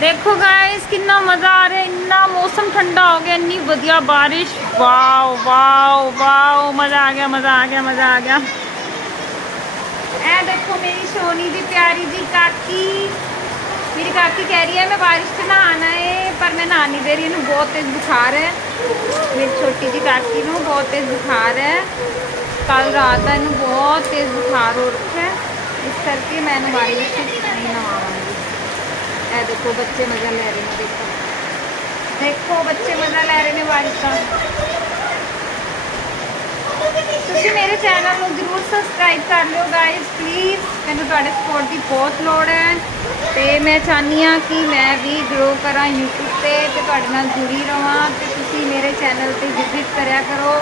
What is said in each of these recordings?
ਦੇਖੋ ਗਾਇਸ ਕਿੰਨਾ ਮਜ਼ਾ ਆ ਰਿਹਾ, ਇੰਨਾ ਮੌਸਮ ਠੰਡਾ ਹੋ ਗਿਆ, ਇੰਨੀ ਵਧੀਆ ਬਾਰਿਸ਼। ਵਾਓ ਵਾਓ ਵਾਓ, ਮਜ਼ਾ ਆ ਗਿਆ, ਮਜ਼ਾ ਆ ਗਿਆ, ਮਜ਼ਾ ਆ ਗਿਆ। ਇਹ ਦੇਖੋ ਮੇਰੀ ਸੋਨੀ ਦੀ ਪਿਆਰੀ ਜੀ ਕਾਕੀ। ਮੇਰੀ ਕਾਕੀ ਕਹਿ ਰਹੀ ਹੈ, ਮੈਂ ਬਾਰਿਸ਼ 'ਚ ਨਹਾਣਾ ਹੈ ਪਰ ਮੈਂ ਨਹਾ ਨਹੀਂ ਦੇ ਰਹੀ, ਇਹਨੂੰ ਬਹੁਤ ਤੇਜ਼ ਬੁਖਾਰ ਹੈ। ਮੇਰੀ ਛੋਟੀ ਜੀ ਕਾਕੀ ਨੂੰ ਬਹੁਤ ਤੇਜ਼ ਬੁਖਾਰ ਹੈ। ਕੱਲ ਰਾਤ ਦਾ ਇਹਨੂੰ ਬਹੁਤ ਤੇਜ਼ ਬੁਖਾਰ ਹੋ ਰੱਖਿਆ ਇਸ ਕਰਕੇ ਮੈਂ ਇਹਨੂੰ ਬਾਰਿਸ਼ 'ਚ ਨਹੀਂ ਨਹਾਵਾਂਗੀ। ਇਹ ਦੇਖੋ ਬੱਚੇ ਮਜ਼ਾ ਲੈ ਰਹੇ ਨੇ ਦੇਖੋ। ਦੇਖੋ ਬੱਚੇ ਮਜ਼ਾ ਲੈ ਰਹੇ ਨੇ ਬਾਰਿਸ਼ ਦਾ। ਤੁਸੀਂ ਮੇਰੇ ਚੈਨਲ ਨੂੰ ਜਰੂਰ ਸਬਸਕ੍ਰਾਈਬ ਕਰ ਲਿਓ ਗਾਇਜ਼ ਪਲੀਜ਼ ਮੈਨੂੰ ਤੁਹਾਡੇ ਸਪੋਰਟ ਦੀ ਬਹੁਤ ਲੋੜ ਹੈ। ਤੇ ਮੈਂ ਚਾਹਨੀ ਆ ਕਿ ਮੈਂ ਵੀ ਗਰੋ ਕਰਾਂ YouTube ਤੇ ਤੇ ਤੁਹਾਡੇ ਨਾਲ ਜੁੜੀ ਰਵਾਂ। ਤੇ ਤੁਸੀਂ ਮੇਰੇ ਚੈਨਲ ਤੇ ਵਿਜ਼ਿਟ ਕਰਿਆ ਕਰੋ।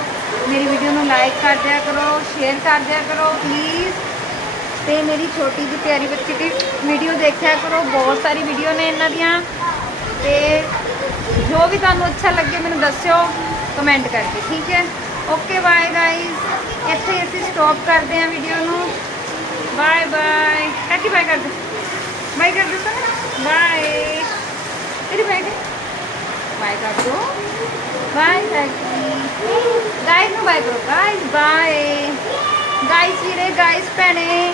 ਮੇਰੀ ਵੀਡੀਓ ਨੂੰ ਲਾਈਕ ਕਰ ਦਿਆ ਕਰੋ ਸ਼ੇਅਰ ਕਰ ਦਿਆ ਕਰੋ ਪਲੀਜ਼ ਤੇ ਮੇਰੀ ਛੋਟੀ ਜਿਹੀ ਪਿਆਰੀ ਬੱਚੀ ਦੀ ਵੀਡੀਓ ਦੇਖਿਆ ਕਰੋ, ਬਹੁਤ ਸਾਰੀ ਵੀਡੀਓ ਨੇ ਇਹਨਾਂ ਦੀਆਂ। ਤੇ ਜੋ ਵੀ ਤੁਹਾਨੂੰ ਅੱਛਾ ਲੱਗੇ ਮੈਨੂੰ ਦੱਸਿਓ ਕਮੈਂਟ ਕਰਕੇ, ਠੀਕ ਹੈ? ਓਕੇ ਬਾਏ ਗਾਇਜ਼ ਇੱਥੇ ਅਸੀਂ ਸਟਾਪ ਕਰਦੇ ਹਾਂ ਵੀਡੀਓ ਨੂੰ। ਬਾਏ ਬਾਏ ਕਾਕੀ ਬਾਏ ਕਰ ਦੇ ਬਾਏ ਕਰ ਦੋ ਬਾਏ ਤੇਰੀ ਬਾਏ ਕਰ। ਬਾਏ ਕਰ ਦੋ ਬਾਏ ਕਾਕੀ ਗਾਇਜ਼ ਨੂੰ ਬਾਏ ਕਰੋ। ਗਾਇਜ਼ ਬਾਏ ਗਾਇਸ ਵੀਰੇ ਗਾਇਸ ਭੈਣੇ।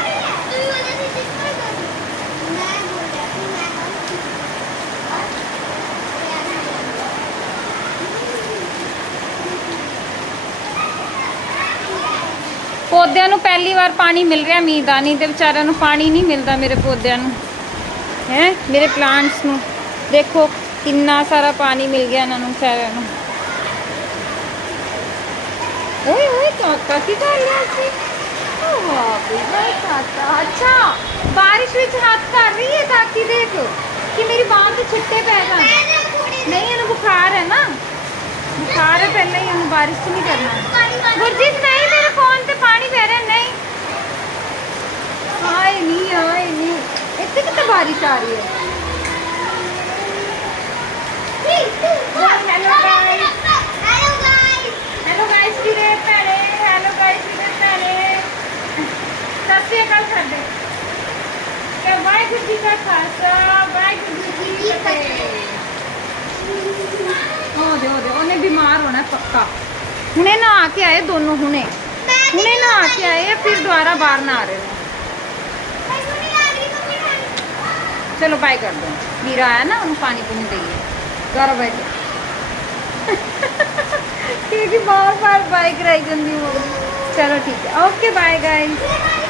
ਪੌਦਿਆਂ ਨੂੰ ਪਹਿਲੀ ਵਾਰ ਪਾਣੀ ਮਿਲ ਰਿਹਾ ਮੀਂਹ ਦਾ ਨਹੀਂ ਤੇ ਵਿਚਾਰਿਆਂ ਨੂੰ ਪਾਣੀ ਨਹੀਂ ਮਿਲਦਾ ਮੇਰੇ ਪੌਦਿਆਂ ਨੂੰ। ਹੈ? ਮੇਰੇ ਪਲਾਂਟਸ ਨੂੰ। ਦੇਖੋ, ਕਿੰਨਾ ਸਾਰਾ ਪਾਣੀ ਮਿਲ ਗਿਆ ਇਹਨਾਂ ਨੂੰ, ਵਿਚਾਰਿਆਂ ਨੂੰ। ਓਏ ਓਏ, ਕਾਕਾ ਕੀ ਕਰ ਰਿਹਾ ਸੀ? ਵਾਹ ਬਈ ਕਾਕਾ, ਅੱਛਾ, ਬਾਰਿਸ਼ ਵਿੱਚ ਹੱਥ ਕਰ ਰਹੀ ਹੈ ਕਾਕੀ, ਦੇਖ। ਕਿ ਮੇਰੀ ਬਾਂਹ ਤੇ ਛਿੱਟੇ ਪੈ ਜਾਣ। ਨਹੀਂ, ਇਹਨੂੰ ਬੁਖਾਰ ਹੈ ਨਾ। ਬੁਖਾਰ ਹੈ, ਪਹਿਲਾਂ ਹੀ ਇਹਨੂੰ ਬਾਰਿਸ਼ 'ਚ ਨਹੀਂ ਕਰਨਾ। ਗੁਰਜੀਤ ਨਹੀਂ ਮੇਰੇ ਫੋਨ ਤੇ ਪਾਣੀ ਪੈ ਰਿਹਾ ਨਹੀਂ ਹਾਏ ਨਹੀਂ ਹਾਏ ਨਹੀਂ। ਇੱਥੇ ਕਿੱਥੇ ਬਾਰਿਸ਼ ਆ ਰਹੀ ਹੈ? ਹੈਲੋ ਗਾਇਸ ਹੈਲੋ ਗਾਇਸ ਵੀਰੇ ਭੈਣੇ? ਹੈਲੋ ਗਾਇਸ ਵੀਰੇ ਭੈਣੇ? ਸਤਿ ਸ਼੍ਰੀ ਅਕਾਲ ਕਰਦੇ ਕਿ ਵਾਹਿਗੁਰੂ ਜੀ ਦਾ ਖਾਲਸਾ ਵਾਹਿਗੁਰੂ ਜੀ ਕੀ ਫਤਿਹ। ਹੋ ਦੇ ਹੋ ਦੇ ਉਹਨੇ ਬਿਮਾਰ ਹੋਣਾ ਪੱਕਾ। ਹੁਣੇ ਨਹਾ ਕੇ ਆਏ ਦੋਨੋਂ ਹੁਣੇ। ਹੁਣੇ ਨਹਾ ਕੇ ਆਏ ਆ, ਫਿਰ ਦੁਬਾਰਾ ਬਾਹਰ ਨਾ ਆ ਰਹੇ ਨੇ ਚਲੋ ਬਾਏ ਕਰ ਦੋ ਵੀਰਾ ਆਇਆ ਨਾ, ਉਹਨੂੰ ਪਾਣੀ ਪੂਣੀ ਦੇਈਏ। ਘਰ ਬੈਠੇ ਕਿਉਂਕਿ ਬਾਰ ਬਾਰ ਬਾਏ ਕਰਾਈ ਜਾਂਦੀ ਹੋ ਚਲੋ ਠੀਕ ਹੈ। Okay bye guys